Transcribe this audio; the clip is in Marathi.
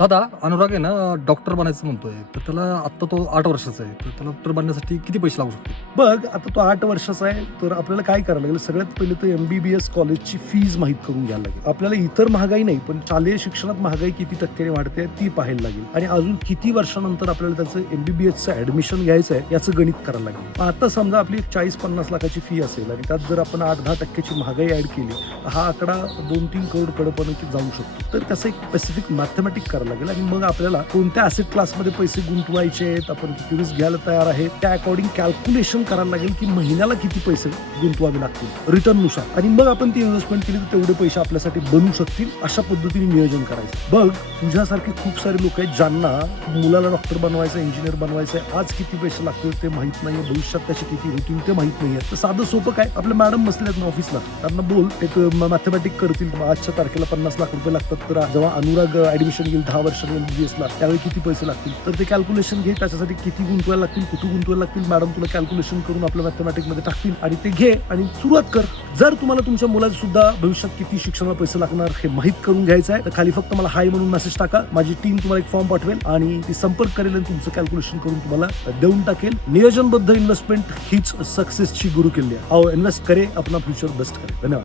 दादा, अनुराग आहे ना डॉक्टर बनायचं म्हणतोय. तर त्याला आत्ता तो 8 वर्षाचा आहे. तर त्याला डॉक्टर बनण्यासाठी किती पैसे लागू शकतील? बघ, आता तो 8 वर्षाचा आहे, तर आपल्याला काय करायला लागेल, सगळ्यात पहिले तर MBBS कॉलेजची फीज माहीत करून घ्यायला लागेल. आपल्याला इतर महागाई नाही, पण शालेय शिक्षणात महागाई किती टक्क्याने वाढते ती पाहायला लागेल. आणि अजून किती वर्षानंतर आपल्याला त्याचं MBBSचं ऍडमिशन घ्यायचं आहे याचं गणित करायला लागेल. मग आता समजा आपली 40-50 लाखाची फी असेल आणि त्यात जर आपण 8-10% महागाई ऍड केली, तर हा आकडा 2-3 करोड कडे जाऊ शकतो. तर त्याचं एक स्पेसिफिक मॅथमॅटिक करायला लागेल आणि मग आपल्याला कोणत्या ऍसेट क्लासमध्ये पैसे गुंतवायचे आहेत, आपण किती रिस्क घ्यायला तयार आहे, त्या अकॉर्डिंग कॅल्क्युलेशन करायला लागेल की महिन्याला किती पैसे गुंतवावे लागतील रिटर्ननुसार. आणि मग आपण ती इन्व्हेस्टमेंट केली तर तेवढे पैसे आपल्यासाठी बनू शकतील. अशा पद्धतीने नियोजन करायचं. बघ, तुझ्यासारखे खूप सारे लोक आहेत ज्यांना मुलाला डॉक्टर बनवायचं, इंजिनियर बनवायचं आहे. आज किती पैसे लागतील ते माहित नाहीये, भविष्यात त्याचे किती होतील ते माहित नाहीये. तर साधं सोपं काय, आपल्या मॅडम बसलेत ना ऑफिसला, त्यांना बोल एक मॅथमॅटिक करतील. आजच्या तारखेला 50 लाख रुपये लागतात, तर जेव्हा अनुराग ऍडमिशन घेईल 10 वर्षांनी MBBS ला, त्यावेळी किती पैसे लागतील, तर ते कॅल्क्युलेशन घे. त्याच्यासाठी किती गुंतवायला लागतील, कुठे गुंतवायला लागतील, मॅडम तुला कॅल्क्युलेशन करून आपल्या मॅथमॅटिक मध्ये टाकतील आणि ते घे आणि सुरुवात कर. जर तुम्हाला तुमच्या मुलाला सुद्धा भविष्यात किती शिक्षणाला पैसे लागणार हे माहित करून घ्यायचं आहे, तर खाली फक्त मला हाय म्हणून मेसेज टाका. माझी टीम तुम्हाला एक फॉर्म पाठवेल आणि ती संपर्क करेल आणि तुमचं कॅल्क्युलेशन करून तुम्हाला देऊन टाकेल. नियोजनबद्ध इन्व्हेस्टमेंट हीच सक्सेसची गुरु किल्ली आहे. आओ इन्वेस्ट करे, अपना फ्युचर बेस्ट करे. धन्यवाद.